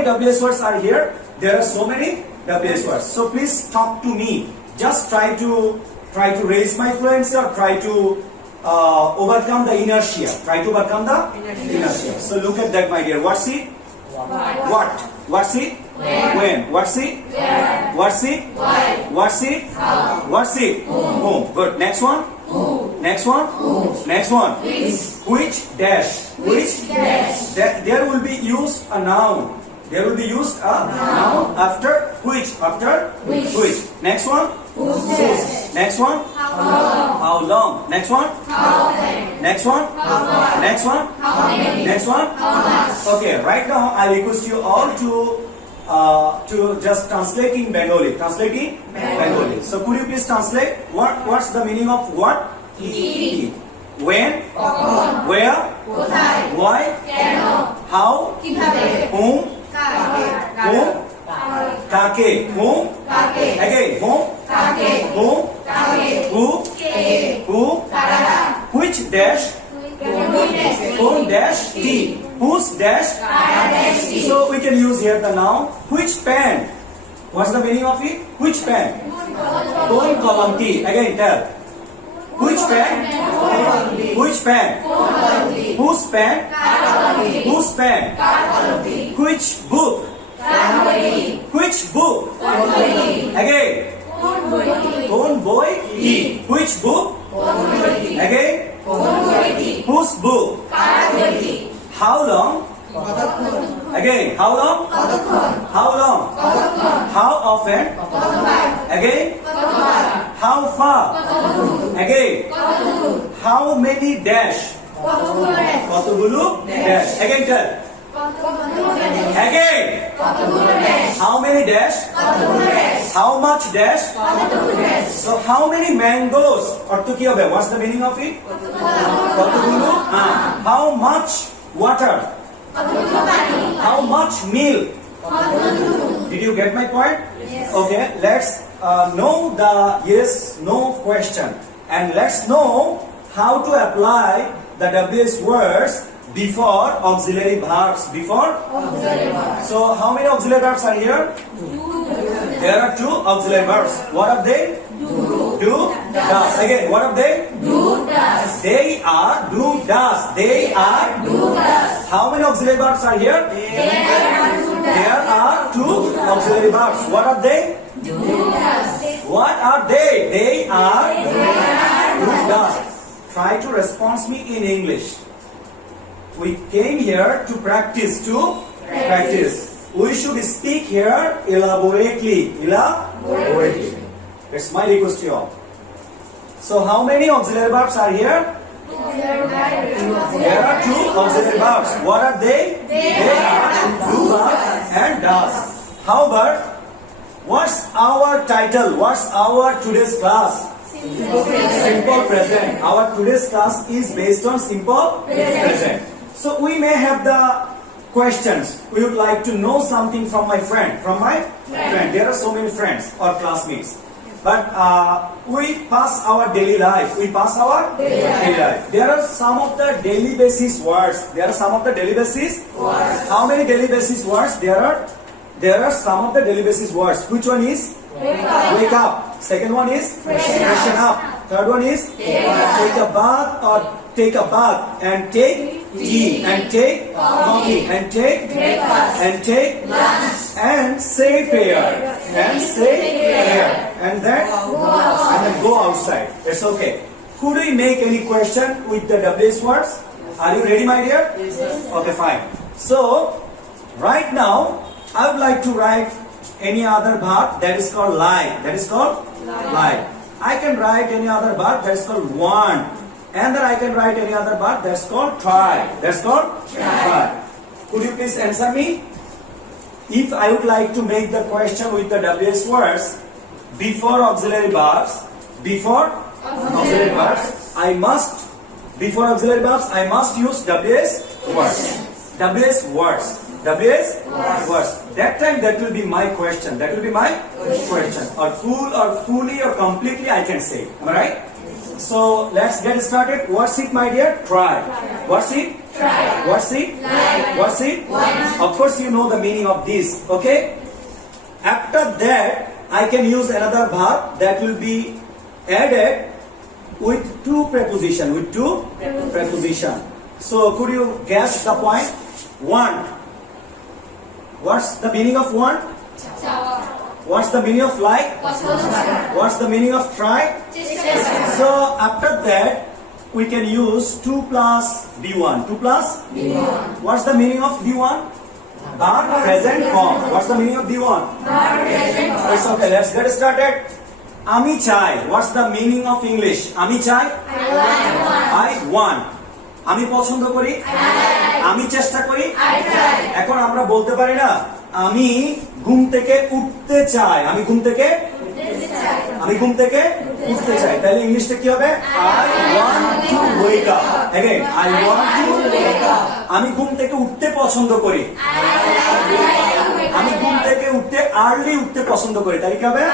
many WS words are here? There are so many WS words. So please talk to me. Just try to raise my fluency or try to overcome the inertia. Try to overcome the inertia. So look at that, my dear. What's it? What? What's it? When? What's it? What's it? What's it? What's it? Whom. Good. Next one. Next one. Next one. Which dash. Which dash. There will be used a noun. There will be used a noun after which. After which. Next one. Whose. Next one. How long. Next one. Next one. Next one. Next one. Okay. Right now I request you all to just translate in Bengali. Translate in Bengali. So could you please translate what's the meaning of what? Eat. When? Where? Why? How? Whom? Whom? Kake. Whom? Again. Whom? Whom? Who? Who? Which dash? Whom dash tea. Whose dash? So we can use here the noun. Which pen? What's the meaning of it? Which pen? Kon column tea. Again tell. Which pen? Which pen? Whose pen? Whose pen? Which book? Which book? Again. Kon boy tea. Which book? Again. Whose book? How long? Again. How long? How long? How often? Again. How far? Again. How many dash? Kotogulu dash. Again tell. Again. How many dash? How much dash? So how many mangoes? What's the meaning of it? Kotogulu. How much water? How much milk? Did you get my point? Yes. Okay, let's know the yes, no question. And let's know how to apply the WS words before auxiliary verbs. Before auxiliary verbs. So how many auxiliary verbs are here? There are two auxiliary verbs. What are they? Do, does. Again, what are they? Do, does. They are, do, does. They are, do, does. How many auxiliary verbs are here? There are two auxiliary verbs. What are they? Do, does. What are they? They are, do, does. Try to respond me in English. We came here to practice. We should speak here elaborately. That's my request to you all. So how many auxiliary verbs are here? There are two auxiliary verbs. What are they? They are, do, and does. How about what's our title? What's our today's class? Simple present. Our today's class is based on simple present. So we may have the questions. We would like to know something from my friend. There are so many friends or classmates. But we pass our daily life. Daily life. There are some of the daily basis words. How many daily basis words there are? There are some of the daily basis words. Which one is? Wake up. Second one is? Freshen up. Third one is? Take a bath or take a bath and take tea and take coffee and take breakfast and take lunch and say prayer and then go outside. It's okay. Could we make any question with the WS words? Are you ready, my dear? Yes. Okay, fine. So right now I would like to write any other verb that is called lie. I can write any other verb that is called want. And then I can write any other verb that's called try. Could you please answer me? If I would like to make the question with the WS words before auxiliary verbs, I must use WS words. That time that will be my question. Or full or fully or completely I can say. Am I right? So let's get started. What's it, my dear? Try. What's it? What's it? What's it? Of course you know the meaning of this, okay? After that I can use another verb that will be added with two preposition, So could you guess the point? Want. What's the meaning of want? What's the meaning of like? What's the meaning of try? So after that we can use 2 plus B1. 2 plus? B1. What's the meaning of B1? Verb present form. What's the meaning of B1? Verb present form. It's okay, let's get started. Ami chai. What's the meaning of English? Ami chai? I want. আমি পছন্দ করি, আমি চেষ্টা করি, এখন আমরা বলতে পারি না আমি ঘুম থেকে উঠতে চাই, আমি ঘুম থেকে উঠতে চাই, তাহলে ইংলিশটা কি হবে? I want to wake up. Again, I want to wake up. আমি ঘুম থেকে উঠতে পছন্দ করি, আমি ঘুম থেকে উঠতে আর্লি উঠতে পছন্দ করি, তাহলে কি হবে?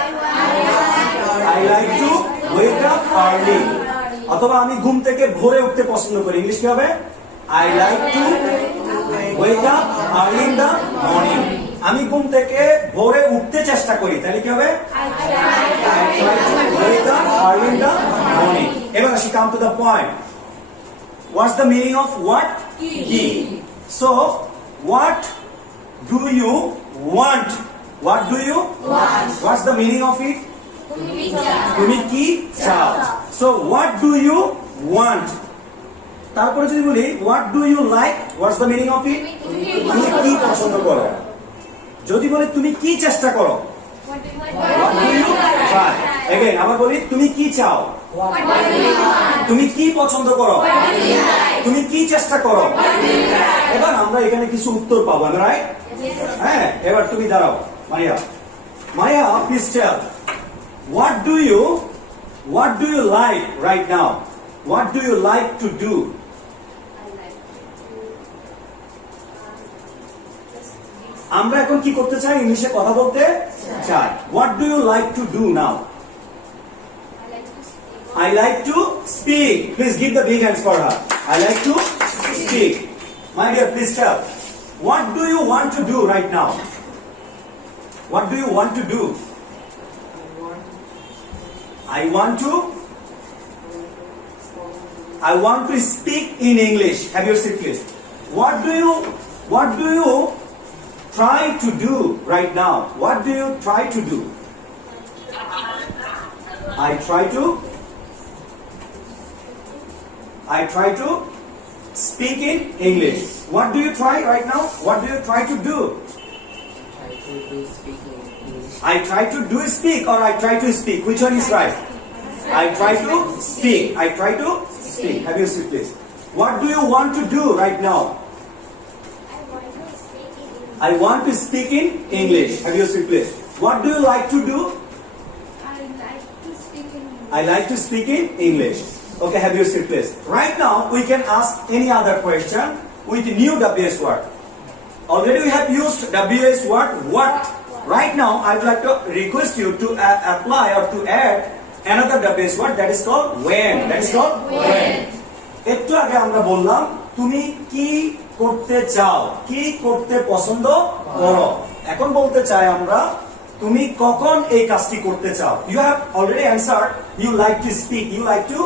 I like to wake up early. অথবা আমি ঘুম থেকে ভোরে উঠতে পছন্দ করি, ইংলিশ কি হবে? I like to wake up early in the morning. আমি ঘুম থেকে ভোরে উঠতে চেষ্টা করি, তাহলে কি হবে? I try to wake up early in the morning. এবার আসি, come to the point. What's the meaning of what? Key. So what do you want? What do you want? What's the meaning of it? তুমি কি চাও? So what do you want? তারপরে যদি বলি what do you like? What's the meaning of it? তুমি কি পছন্দ করো? যদি বলি তুমি কি চেষ্টা করো? What do you try? Again আবার বলি তুমি কি চাও? তুমি কি পছন্দ করো? তুমি কি চেষ্টা করো? এবার আমরা এখানে কিছু উত্তর পাবো, রাইট? হ্যাঁ, এবার তুমি দাঁড়াও, Maria please tell, what do you like right now? What do you like to do? আমরা এখন কি করতে চাই? ইংলিশে কথা বলতে চাই। What do you like to do now? I like to speak. Please give the big hands for her. I like to speak. My dear, please tell. What do you want to do right now? What do you want to do? I want to speak in English. Have your seat, please. What do you try to do right now? What do you try to do? I try to speak in English. What do you try right now? What do you try to do? I try to do speak or I try to speak. Which one is right? I try to speak. I try to speak. Have your seat, please. What do you want to do right now? I want to speak in English. Have your seat, please. What do you like to do? I like to speak in English. Okay, have your seat, please. Right now, we can ask any other question with new WS word. Already we have used WS word what. Right now, I would like to request you to apply or to add another WS word that is called when. That is called when. একটু আগে আমরা বললাম তুমি কি করতে চাও, কি করতে পছন্দ করো। এখন বলতে চাই আমরা তুমি কখন এই কাজটি করতে চাও। You have already answered you like to speak. You like to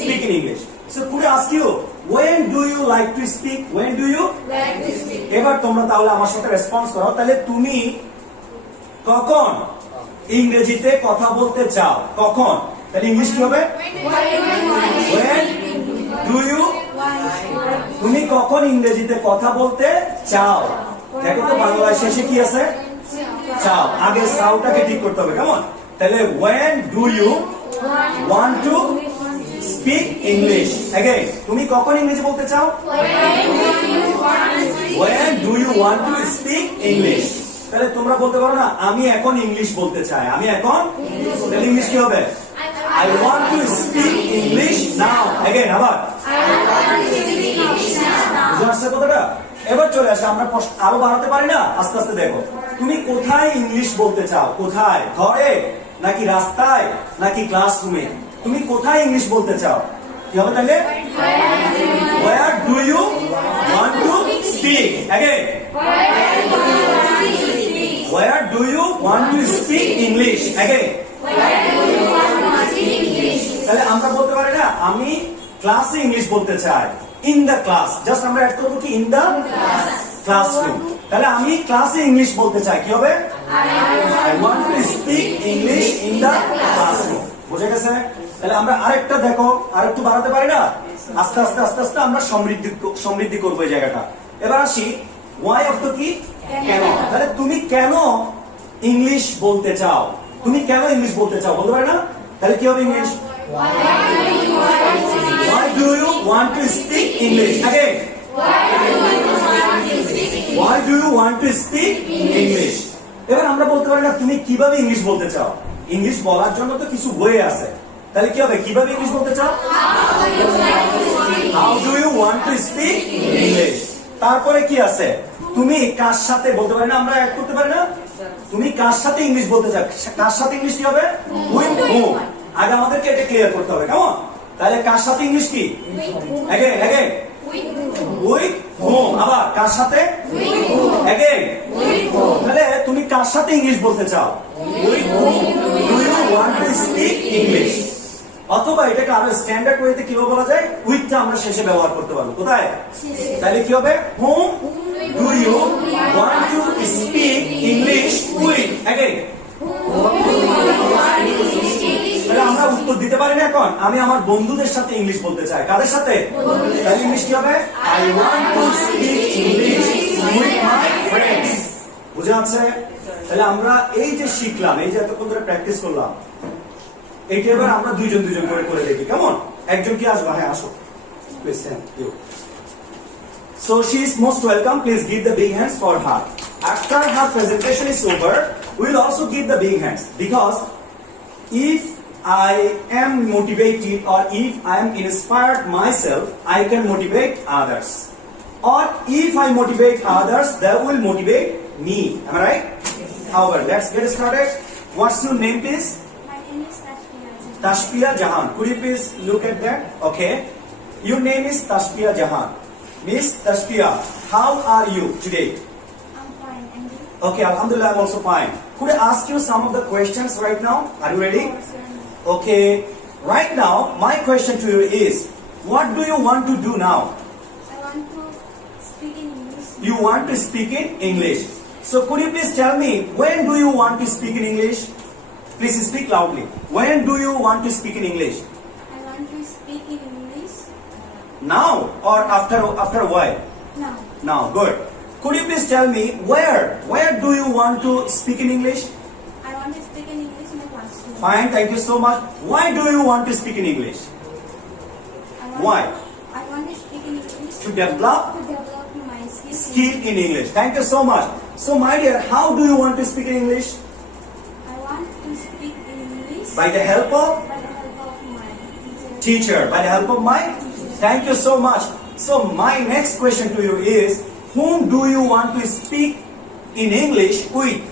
speak in English. So could I ask you when do you like to speak? When do you like to speak? এবার তোমরা তাহলে আমার সাথে response করো। তাহলে তুমি কখন ইংরেজিতে কথা বলতে চাও? কখন? তাহলে ইংলিশ কি হবে? When do you? তুমি কখন ইংরেজিতে কথা বলতে চাও? দেখো তো বাংলায় শেষে কি আছে? চাও। আগে সাউটাকে ঠিক করতে হবে, কেমন? তাহলে when do you want to speak English? Again, তুমি কখন ইংরেজি বলতে চাও? When do you want to speak English? তাহলে তোমরা বলতে পারো না আমি এখন ইংলিশ বলতে চাই, আমি এখন, তাহলে ইংলিশ কি হবে? I want to speak English now. Again, আবার বুঝতে পারছো কথাটা? এবার চলে আসে, আমরা আরো বাড়াতে পারি না? আস্তে আস্তে দেখো, তুমি কোথায় ইংলিশ বলতে চাও? কোথায়? ঘরে নাকি রাস্তায় নাকি ক্লাসরুমে? তুমি কোথায় ইংলিশ বলতে চাও? কি হবে তাহলে? Where do you want to speak? Again. Where do you want to speak English? Again. তাহলে আমরা বলতে পারি না আমি ক্লাসে ইংলিশ বলতে চাই। ইন দ্য ক্লাস, জাস্ট আমরা অ্যাড করব কি ইন দ্য ক্লাসরুম। তাহলে আমি ক্লাসে ইংলিশ বলতে চাই, কি হবে? I want to speak English in the classroom. বুঝে গেছে? তাহলে আমরা আরেকটা দেখো, আরেকটু বাড়াতে পারি না? আস্তে আস্তে আস্তে আস্তে আমরা সমৃদ্ধি করবো এই জায়গাটা। এবার আসি why অর্থ কি? কেন। তাহলে তুমি কেন ইংলিশ বলতে চাও? তুমি কেন ইংলিশ বলতে চাও বলতে পারে না? তাহলে কি হবে English? Why do you want to speak English? Again. Why do you want to speak English? এবার আমরা বলতে পারি না তুমি কিভাবে ইংলিশ বলতে চাও? ইংলিশ বলার জন্য তো কিছু ওয়ে আছে। তাহলে কি হবে? কিভাবে ইংলিশ বলতে চাও? How do you want to speak English? তারপরে কি আছে? তুমি কার সাথে বলতে পারি না? আমরা অ্যাড করতে পারি না? তুমি কার সাথে ইংলিশ বলতে চাও? কার সাথে ইংলিশ কি হবে? With whom? আগে আমাদেরকে এটা ক্লিয়ার করতে হবে, কেমন? তাহলে কার সাথে ইংলিশ কি? Again. With whom? আবার কার সাথে? Again. তাহলে তুমি কার সাথে ইংলিশ বলতে চাও? With whom do you want to speak English? অথবা এটাকে আরো স্ট্যান্ডার্ড ওয়েতে কিভাবে বলা যায়? উইথটা আমরা শেষে ব্যবহার করতে পারবো। কোথায়? তাহলে কি হবে? Whom do you want to speak English with? Again. তাহলে আমরা উত্তর দিতে পারি না এখন। আমি আমার বন্ধুদের সাথে ইংলিশ বলতে চাই। কাদের সাথে? তাহলে ইংলিশ কি হবে? I want to speak English with my friends. বুঝে আছে? তাহলে আমরা এই যে শিখলাম, এই যে এতক্ষণ ধরে প্র্যাকটিস করলাম, এইটা এবার আমরা দুইজন করে করে দেখি, কেমন? একজন কি আসবে? হ্যাঁ আসো please. Thank you. So she is most welcome. Please give the big hands for her. After her presentation is over, we will also give the big hands, because if I am motivated or if I am inspired myself, I can motivate others. Or if I motivate others, they will motivate me. Am I right? However, let's get started. What's your name, please? My name is Tashpiya. Tashpiya Jahan. Could you please look at that? Okay. Your name is Tashpiya Jahan. Miss Tashpiya, how are you today? I'm fine, and you? Okay, Alhamdulillah, I'm also fine. Could I ask you some of the questions right now? Are you ready? Okay. Right now, my question to you is, what do you want to do now? I want to speak in English. You want to speak in English. So could you please tell me, when do you want to speak in English? Please speak loudly. When do you want to speak in English? I want to speak in English Now or after a while? now. Now, good. Could you please tell me, where do you want to speak in English? I want to speak in English in the classroom. Fine, thank you so much. Why do you want to speak in English? Why? I want to speak in English To develop to develop my skills. skill in English. Thank you so much. So my dear, how do you want to speak in English? I want to speak in English By the help of by the help of my teacher. teacher. By the help of my Thank you so much. So my next question to you is, whom do you want to speak in English with?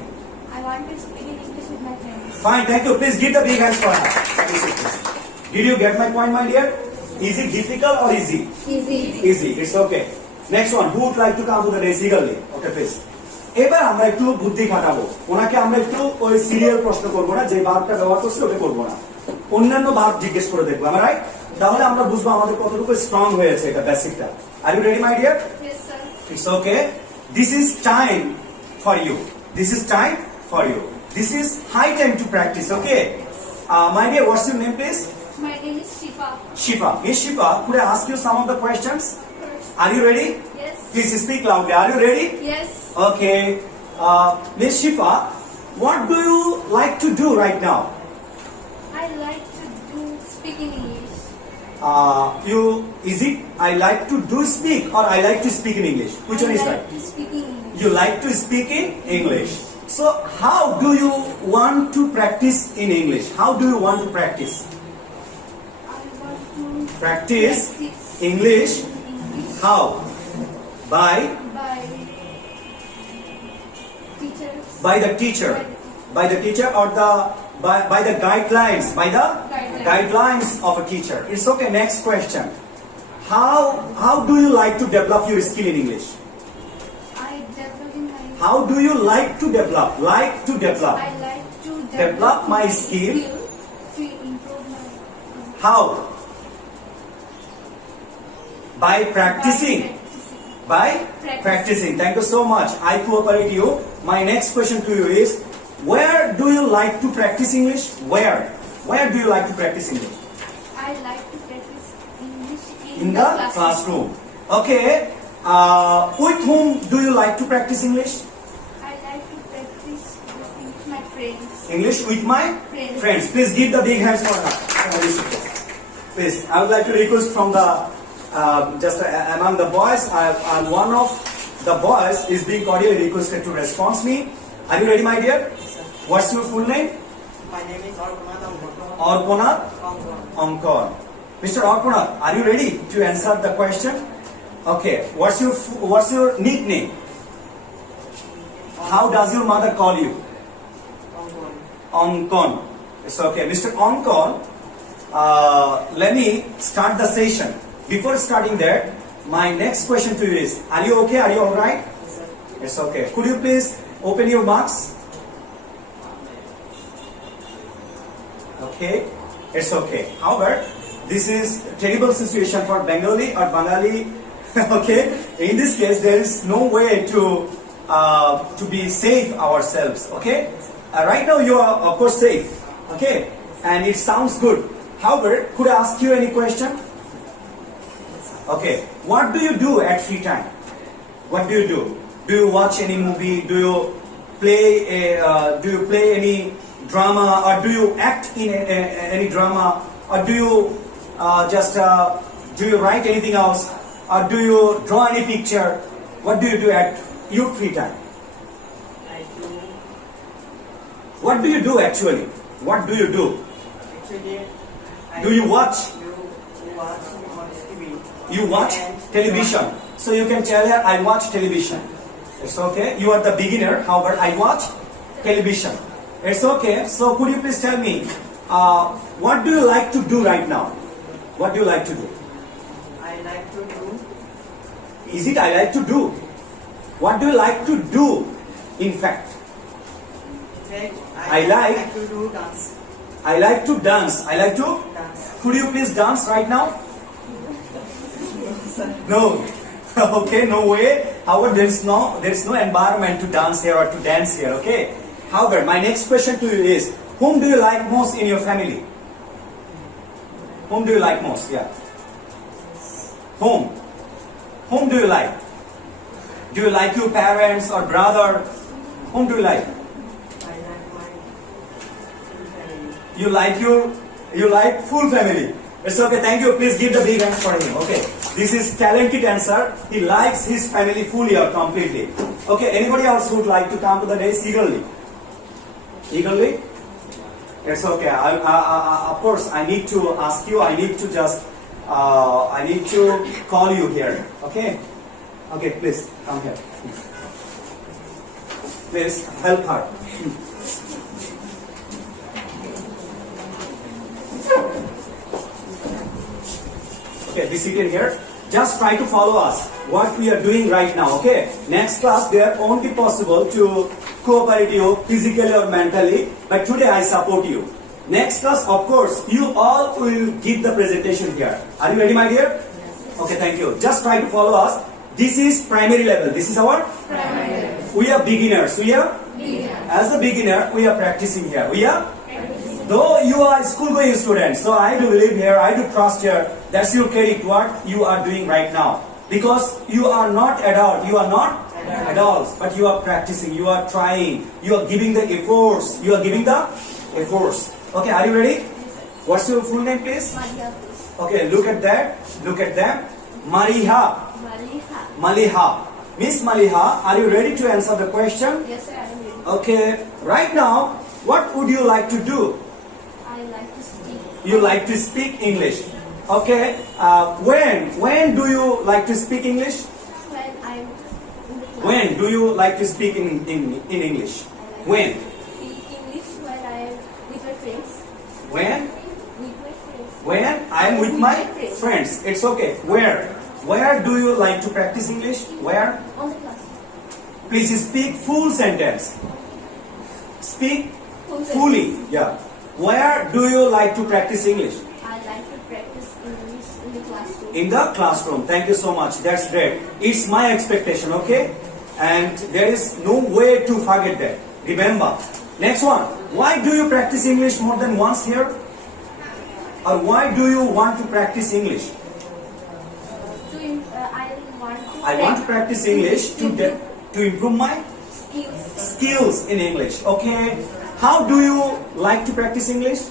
I want to speak in English with my friends. Fine, thank you. Please give the big hands for her. Did you get my point, my dear? Is it difficult or easy? Easy. Easy. It's okay. Next one. Who would like to come to the race eagerly? Okay, please. এবার আমরা একটু বুদ্ধি খাটাবো। ওনাকে আমরা একটু ওই serial প্রশ্ন করবো না, যে ভার্বটা ব্যবহার করছে ওটা করবো না, অন্যান্য ভার্ব জিজ্ঞেস করে দেখবো, আমরা রাইট? তাহলে আমরা বুঝবো আমাদের কতটুকু স্ট্রং হয়েছে এটা বেসিকটা। Are you ready my dear? Yes, sir. It's okay. This is time for you. This is time for you. This is high time to practice, okay? My dear, what's your name, please? My name is Shifa. Shifa. Miss Shifa, could I ask you some of the questions? Are you ready? Yes. Please speak loudly. Are you ready? Yes. Okay. Miss Shifa, what do you like to do right now? I like to do speak in English. Is it I like to do speak or I like to speak in English? Which one is I right? like to speak in English. You like to speak in English. So how do you want to practice in English? How do you want to practice? I want to Practice practice English. English How? By by teachers. by the teacher. By the teacher or by the guidelines. By the Guidelines. guidelines of a teacher. It's okay. Next question. How do you like to develop your skill in English? I developing my. How do you like to develop? Like to develop. I like to Develop my skill. to improve my. How? By practicing. By practicing. Thank you so much. I cooperate you. My next question to you is, where do you like to practice English? Where? Where do you like to practice English? I like to practice English In the classroom. Okay. With whom do you like to practice English? I like to practice with my friends. English with my Friends. friends. Please give the big hands for her. Please, I would like to request from the among the boys. I'm one of the boys is being cordially requested to respond me. Are you ready, my dear? What's your full name? My name is Orpona Ankor. Mr. Orpona, are you ready to answer the question? Okay. What's your nickname? How does your mother call you? Ankon. It's okay. Mr. Ankon, let me start the session. Before starting that, my next question to you is, are you okay? Are you alright? It's okay. Could you please open your marks? Okay. It's okay. However, this is a terrible situation for Bengali or Bengali. Okay. In this case, there is no way to be safe ourselves. Okay. Right now you are of course safe. Okay. And it sounds good. However, could I ask you any question? Okay. What do you do at free time? What do you do? Do you watch any movie? Do you play any drama, or do you act in any drama, or do you do you write anything else, or do you draw any picture? What do you do at your free time? What do you do actually? What do you do? Do you watch? You watch television. So you can tell her, I watch television. It's okay. You are the beginner. However, I watch television. It's okay. So could you please tell me, what do you like to do right now? What do you like to do? I like to do. Is it I like to do? What do you like to do? In fact, I like to do dance. I like to dance. I like to. Dance. Could you please dance right now? No. Okay, no way. However, there is no environment to dance here or to dance here. Okay. However, my next question to you is, whom do you like most in your family? Whom do you like most? Yeah. Whom? Whom do you like? Do you like your parents or brother? Whom do you like? I like my family. You like full family. It's okay. Thank you. Please give the big hands for him. Okay. This is talented answer. He likes his family fully or completely. Okay. Anybody else who would like to come to the days eagerly? Eagerly? It's okay. Of course, I need to ask you. I need to call you here. Okay. Okay. Please come here. Please help her. Okay, be seated here. Just try to follow us. What we are doing right now. Okay. Next class, there won't be possible to cooperate you physically or mentally, but today I support you. Next class, of course, you all will give the presentation here. Are you ready, my dear? Yes. Okay, thank you. Just try to follow us. This is primary level. This is our Primary. We are beginners. We are Beginner. as a beginner. We are practicing here. We are. Though you are a school-going student, so I do believe here, I do trust here, that's your credit what you are doing right now. Because you are not adult, you are not adults, but you are practicing, you are trying, you are giving the efforts, Okay, are you ready? What's your full name, please? Maria, please. Okay, look at that, look at them. Maliha. Maliha. Miss Maliha, are you ready to answer the question? Yes, sir, I am ready. Okay, right now, what would you like to do? I like to speak. You like to speak English. Okay. When do you like to speak English? When I'm in the class. When do you like to speak in English? When? Speak English when I'm with my friends. When? With my friends. When I am with my friends. It's okay. Where do you like to practice English? Where? On the class. Please speak full sentence. Speak fully. Yeah. Where do you like to practice English? I like to practice English in the classroom. In the classroom. Thank you so much. That's great. It's my expectation, okay? And there is no way to forget that. Remember. Next one. Why do you practice English more than once here? Or why do you want to practice English? I want to practice English to improve my skills in English. Okay. How do you like to practice English?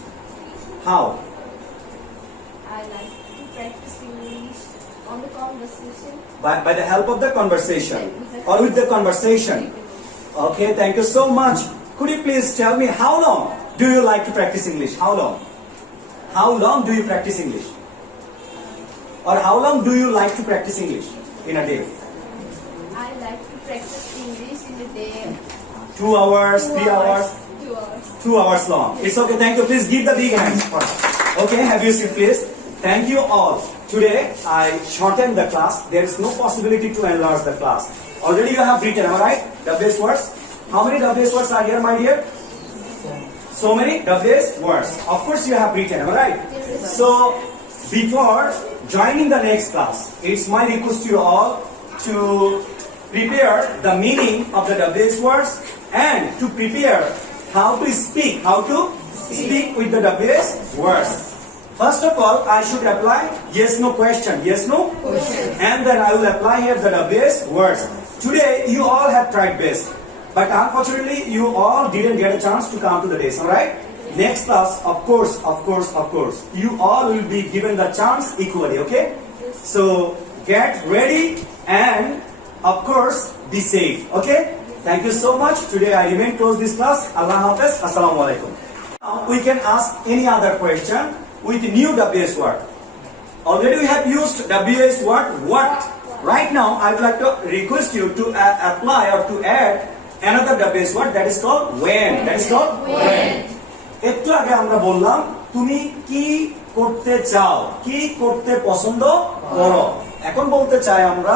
How? I like to practice English on the conversation. By the help of the conversation or with the conversation. Okay, thank you so much. Could you please tell me how long do you like to practice English? How long? How long do you practice English? Or how long do you like to practice English in a day? I like to practice English in a day. 2 hours, 3 hours? 2 hours. 2 hours long. It's okay, thank you. Please give the big hands for us. Okay, have your seat please. Thank you all. Today I shortened the class. There is no possibility to enlarge the class. Already you have written, am I right? WS words. How many WS words are here, my dear? So many WS words. Of course you have written, am I right? So before joining the next class, it's my request to you all to prepare the meaning of the WS words and to prepare how to speak with the WS words. First of all, I should apply yes/no question, yes/no, and then I will apply here the WS words. Today, you all have tried best, but unfortunately, you all didn't get a chance to come to the days. All right? Next class, of course, you all will be given the chance equally. Okay? So get ready and, of course, be safe. Okay? Thank you so much. Today I remain close this class. Allah Hafiz. Assalamu alaikum. Now we can ask any other question with new WS word. Already we have used WS word what. Right now I would like to request you to apply or to add another WS word that is called when. That is called when. একটু আগে আমরা বললাম তুমি কি করতে চাও, কি করতে পছন্দ করো। এখন বলতে চাই আমরা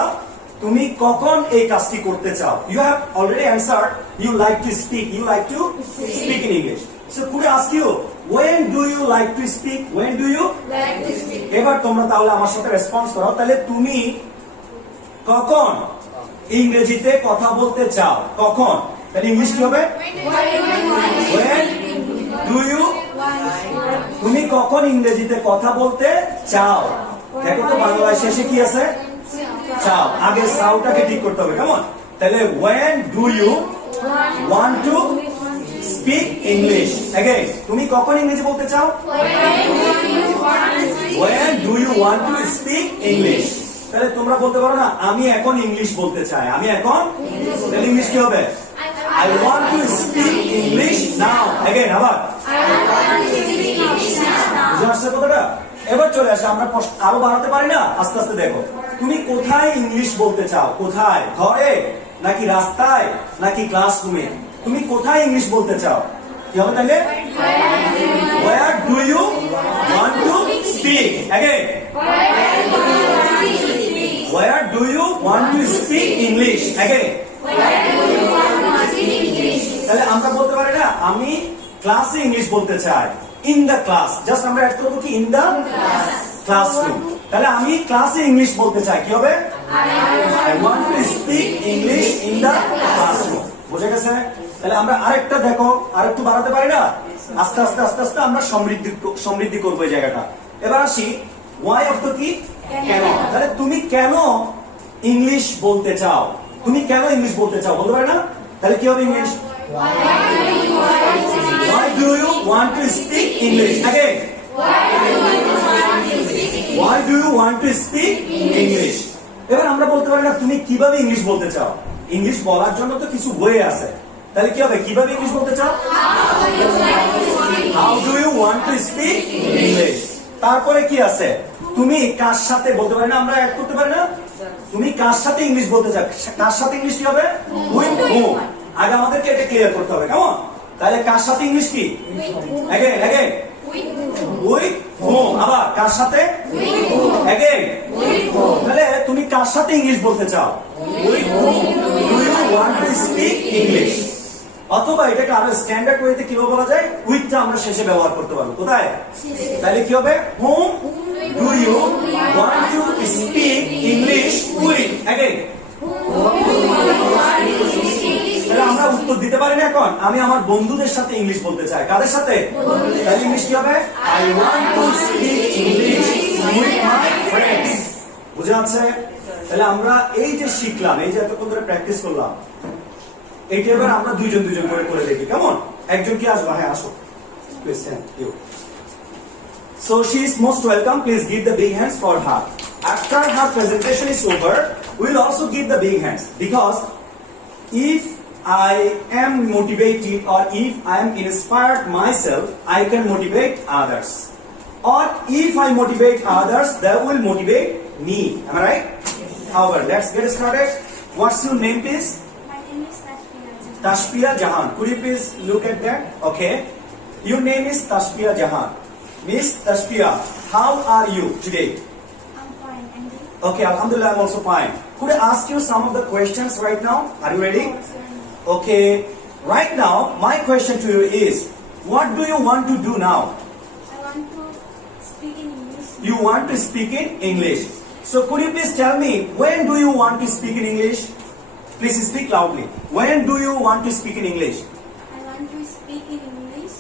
তুমি কখন এই কাজটি করতে চাও। You have already answered you like to speak. You like to speak in English. So could I ask you when do you like to speak? When do you Like to speak. এবার তোমরা তাহলে আমার সাথে response করো। তাহলে তুমি কখন ইংরেজিতে কথা বলতে চাও? কখন? তাহলে ইংলিশ কি হবে? When do you তুমি কখন ইংরেজিতে কথা বলতে চাও? দেখো তো বাংলায় শেষে কি আছে? চাও। আগে সাউটাকে ঠিক করতে হবে। কেমন? তাহলে when do you want to speak English? Again, তুমি কখন ইংরেজি বলতে চাও? When do you want to speak English? তাহলে তোমরা বলতে পারো না আমি এখন ইংলিশ বলতে চাই। আমি এখন তাহলে ইংলিশ কি হবে? I want to speak English now. Again, আবার বুঝে আসছে কথাটা? এবার চলে আসে আমরা আরো বাড়াতে পারি না? আস্তে আস্তে দেখো। তুমি কোথায় ইংলিশ বলতে চাও? কোথায়? ঘরে নাকি রাস্তায় নাকি ক্লাসরুমে? তুমি কোথায় ইংলিশ বলতে চাও? কি হবে তাহলে? Where do you want to speak? Again. Where do you want to speak English? Again. তাহলে আমরা বলতে পারি না আমি ক্লাসে ইংলিশ বলতে চাই। In the class. জাস্ট আমরা অ্যাড করব কি in the classroom. তাহলে আমি ক্লাসে ইংলিশ বলতে চাই। কি হবে? I want to speak English in the classroom. বুঝে গেছে? তাহলে আমরা আরেকটা দেখো আরেকটু বাড়াতে পারি না? আস্তে আস্তে আমরা সমৃদ্ধি করব এই জায়গাটা। এবার আসি why অর্থ কি? কেন। তাহলে তুমি কেন ইংলিশ বলতে চাও? তুমি কেন ইংলিশ বলতে চাও? বলতে পারে না? তাহলে কি হবে English? Why do you want to speak English? Again. Why do you want to speak English? এবার আমরা বলতে পারি না তুমি কিভাবে ইংলিশ বলতে চাও? ইংলিশ বলার জন্য তো কিছু ওয়ে আছে। তাহলে কি হবে? কিভাবে ইংলিশ বলতে চাও? How do you want to speak English? তারপরে কি আছে? তুমি কার সাথে বলতে পারি না? আমরা অ্যাড করতে পারি না? তুমি কার সাথে ইংলিশ বলতে চাও? কার সাথে ইংলিশ কি হবে? With whom? আগে আমাদেরকে এটা ক্লিয়ার করতে হবে। কেমন? তাহলে কার সাথে ইংলিশ কি? Again. With whom আবার কার সাথে again তাহলে তুমি কার সাথে ইংলিশ বলতে চাও with whom do you want to speak English অথবা এটাকে আরো স্ট্যান্ডার্ড ওয়েতে কিভাবে বলা যায় উইথটা আমরা শেষে ব্যবহার করতে পারবো কোথায় তাহলে কি হবে whom do you want to speak English with again তাহলে আমরা উত্তর দিতে পারি না এখন আমি আমার বন্ধুদের সাথে ইংলিশ বলতে চাই কাদের সাথে তাহলে ইংলিশ কি হবে I want to speak English with my friends বুঝা যাচ্ছে তাহলে আমরা এই যে শিখলাম এই যে এতক্ষণ ধরে প্র্যাকটিস করলাম এইটা এবার আমরা দুইজন করে করে দেখি কেমন একজন কি আসবে হ্যাঁ আসো please thank you So she is most welcome. Please give the big hands for her. After her presentation is over, we will also give the big hands because if I am motivated or if I am inspired myself, I can motivate others. Or if I motivate others, they will motivate me. Am I right? However, let's get started. What's your name, please? My name is Tashpia. Tashpia Jahan. Could you please look at that? Okay. Your name is Tashpia Jahan. Miss Tashpia, how are you today? I'm fine, and you? Okay, Alhamdulillah, I'm also fine. Could I ask you some of the questions right now? Are you ready? Okay. Right now, my question to you is, what do you want to do now? I want to speak in English. You want to speak in English. So could you please tell me, when do you want to speak in English? Please speak loudly. When do you want to speak in English? I want to speak in English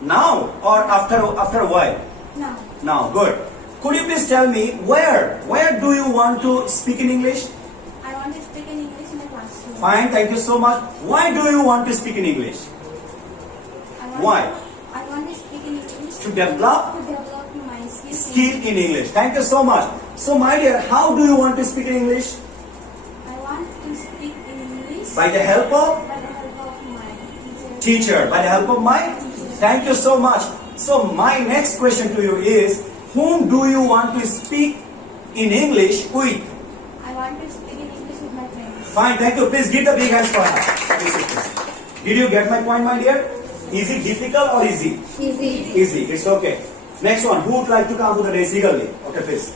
Now or after a while? now. Now, good. Could you please tell me, where do you want to speak in English? I want to speak in English in the classroom. Fine, thank you so much. Why do you want to speak in English? Why? I want to speak in English To develop my skill in English. Thank you so much. So my dear, how do you want to speak in English? I want to speak in English By the help of by the help of my teacher. teacher. By the help of my thank you so much. So my next question to you is, whom do you want to speak in English with? I want to speak in English with my friends. Fine, thank you. Please give the big hands for her. Did you get my point, my dear? Is it difficult or easy? Easy. Easy. It's okay. Next one. Who would like to come to the race eagerly? Okay, please.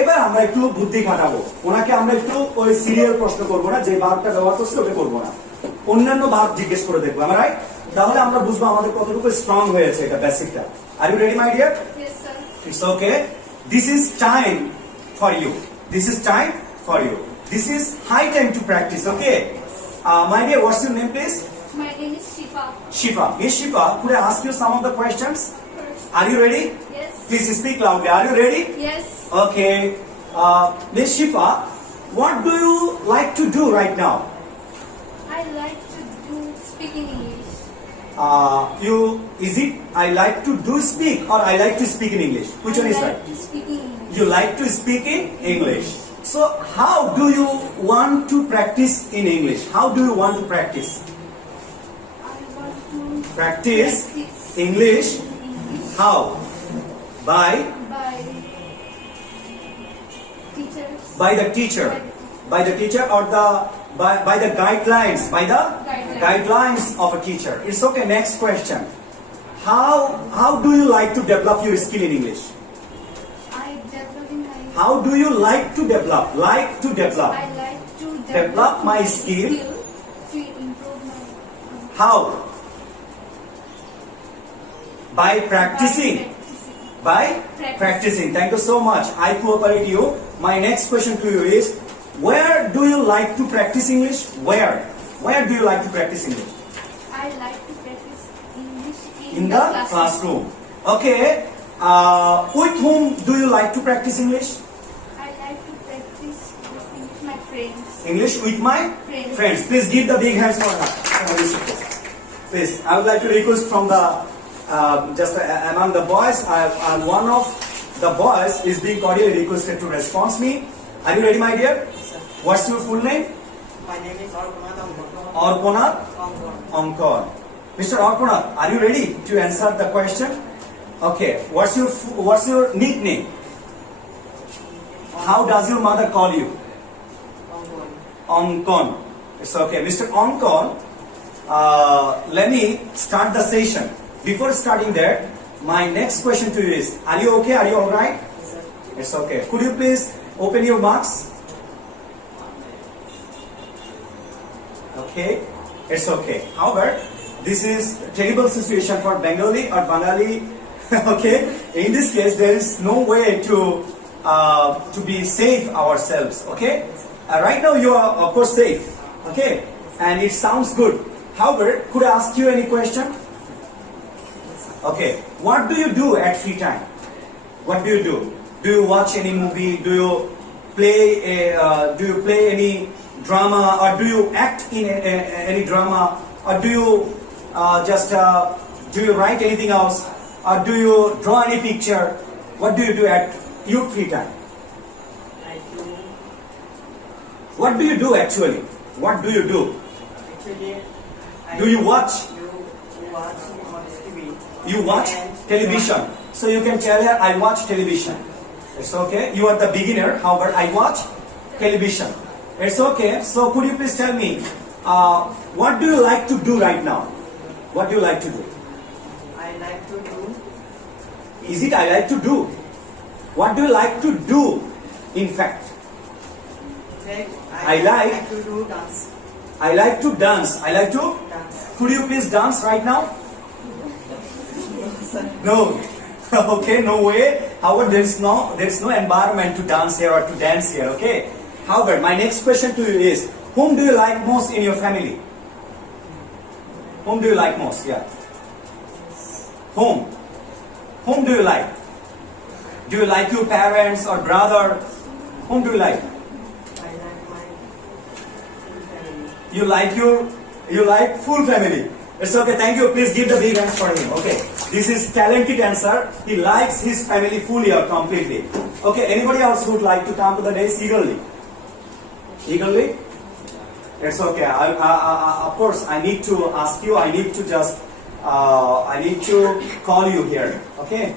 এবার আমরা একটু বুদ্ধি খাটাবো ওনাকে আমরা একটু ওই serial প্রশ্ন করবো না যে ভার্বটা ব্যবহার করছে ওটা করবো না অন্যান্য ভার্ব জিজ্ঞেস করে দেখবো আমরা রাইট তাহলে আমরা বুঝবো আমাদের কতটুকু স্ট্রং হয়েছে এটা বেসিকটা are you ready my dear Yes, sir. It's okay. This is time for you. This is time for you. This is high time to practice, okay? My dear, what's your name, please? My name is Shifa. Shifa. Miss Shifa, could I ask you some of the questions? Are you ready? Yes. Please speak loudly. Are you ready? Yes. Okay. Miss Shifa, what do you like to do right now? I like to do speak in English. Is it I like to do speak or I like to speak in English? Which one is I right? like to speak in English. You like to speak in English. So how do you want to practice in English? How do you want to practice? I want to Practice practice English. English How? By by teachers. by the teacher. By the teacher or by the guidelines. By the guidelines of a teacher. It's okay. Next question. How do you like to develop your skill in English? I developing my. How do you like to develop? Like to develop. I like to Develop my skill. to improve my. How? By practicing. By practicing. Thank you so much. I cooperate you. My next question to you is, where do you like to practice English? Where? Where do you like to practice English? I like to practice English In the classroom. Okay. With whom do you like to practice English? I like to practice English with my friends. English with my Friends. friends. Please give the big hands for her. Please, I would like to request from the among the boys. One of the boys is being cordially requested to respond me. Are you ready, my dear? What's your full name? My name is Orponath Onkor. Mr. Orponath, are you ready to answer the question? Okay. What's your nickname? How does your mother call you? Onkon. It's okay. Mr. Onkon, let me start the session. Before starting that, my next question to you is, are you okay? Are you all right? Yes, sir. It's okay. Could you please open your marks? Okay, it's okay. However, this is a terrible situation for Bengali or Bengali. Okay, in this case, there is no way to be safe ourselves. Okay, right now you are of course safe. Okay, and it sounds good. However, could I ask you any question? Okay, what do you do at free time? What do you do? Do you watch any movie? Do you play any drama, or do you act in any drama, or do you do you write anything else, or do you draw any picture? What do you do at your free time? I do. What do you do actually? What do you do? Actually, I Do you watch? You watch on TV. You watch And- television. So you can tell her, I watch television. It's okay. You are the beginner. However, I watch television. It's okay. So could you please tell me, what do you like to do right now? What do you like to do? I like to do. Is it I like to do? What do you like to do? In fact, Like, I like- to do dance. I like to dance. I like to. Dance. Could you please dance right now? Yes, sir. No. Okay, no way. However, there is no environment to dance here or to dance here. Okay. However, my next question to you is, whom do you like most in your family? Whom do you like most? Yeah. Whom? Whom do you like? Do you like your parents or brother? Whom do you like? I like my family. You like full family. It's okay. Thank you. Please give the big hands for him. Okay. This is talented answer. He likes his family fully or completely. Okay. Anybody else who would like to come to the dais eagerly? Eagerly? It's okay. Of course, I need to ask you. I need to call you here. Okay.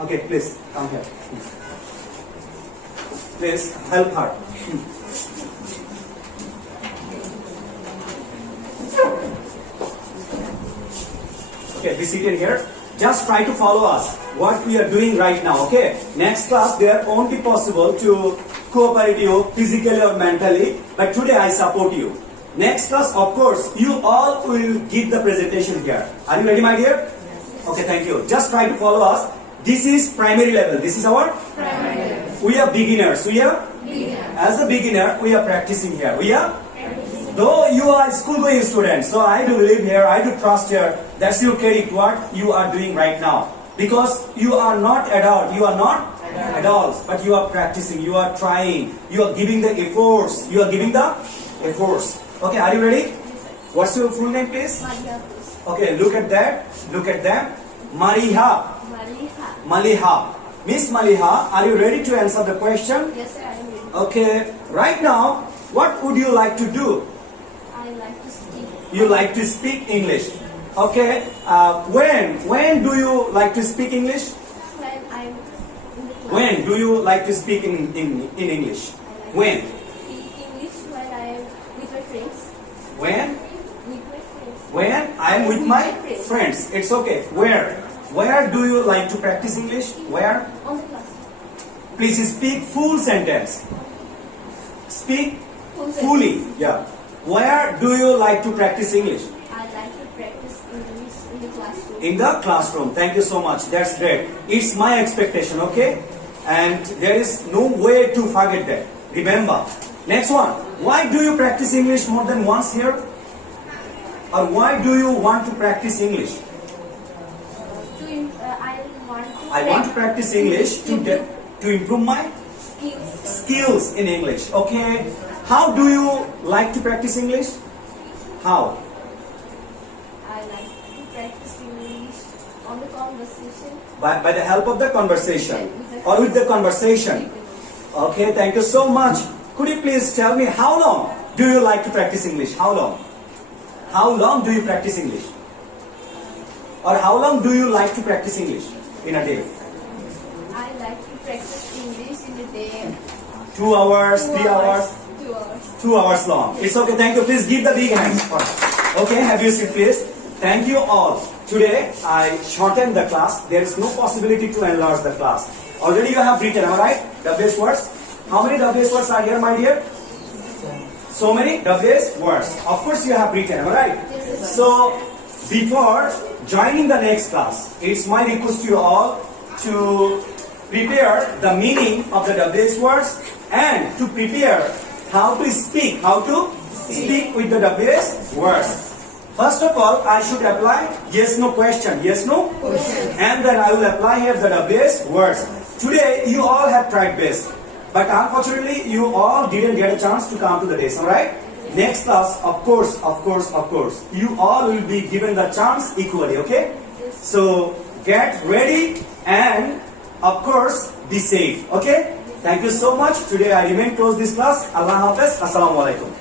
Okay. Please come here. Please help her. Okay, be seated here. Just try to follow us. What we are doing right now. Okay. Next class, there won't be possible to cooperate you physically or mentally, but today I support you. Next class, of course, you all will give the presentation here. Are you ready, my dear? Yes. Okay, thank you. Just try to follow us. This is primary level. This is our Primary level. We are beginners. We are Beginner. as a beginner. We are practicing here. We are. Though you are a school-going student, so I do believe here, I do trust here, that's your credit what you are doing right now. Because you are not adult, you are not adults, but you are practicing, you are trying, you are giving the efforts, Okay, are you ready? What's your full name, please? Maria, please. Okay, look at that, look at them. Mariha, Mariha. Maliha. Miss Maliha, are you ready to answer the question? Yes, sir, I am ready. Okay, right now, what would you like to do? I like to speak. You like to speak English. Okay. When do you like to speak English? When I'm in the class. When do you like to speak in English? I like When? to speak English when I'm with my friends. When? With my friends. When I am with my friends. It's okay. Where? Where do you like to practice English? Where? On the class. Please speak full sentence. Speak Full fully. sentence. Yeah. Where do you like to practice English? I like to practice English in the classroom. In the classroom. Thank you so much. That's great. It's my expectation, okay? And there is no way to forget that. Remember. Next one. Why do you practice English more than once here? Or why do you want to practice English? I want to practice English to improve my skills in English. Okay. How do you like to practice English? How? I like to practice English on the conversation. By the help of the conversation or with the conversation. Okay, thank you so much. Could you please tell me how long do you like to practice English? How long? How long do you practice English? Or how long do you like to practice English in a day? I like to practice English in a day. 2 hours, 3 hours? 2 hours. 2 hours long. It's okay, thank you. Please give the big hands for us. Okay, have your seat please. Thank you all. Today I shortened the class. There is no possibility to enlarge the class. Already you have written, am I right? WS words. How many WS words are here, my dear? So many WS words. Of course you have written, am I right? So before joining the next class, it's my request to you all to prepare the meaning of the WS words and to prepare how to speak with the WS words. First of all, I should apply yes/no question. Yes/no? And then I will apply here the WS words. Today, you all have tried best. But unfortunately, you all didn't get a chance to come to the days, alright? Next class, of course, you all will be given the chance equally, okay? So, get ready and, of course, be safe, okay? Thank you so much. Today, I remain close this class. Allah Hafiz. Assalamu alaikum.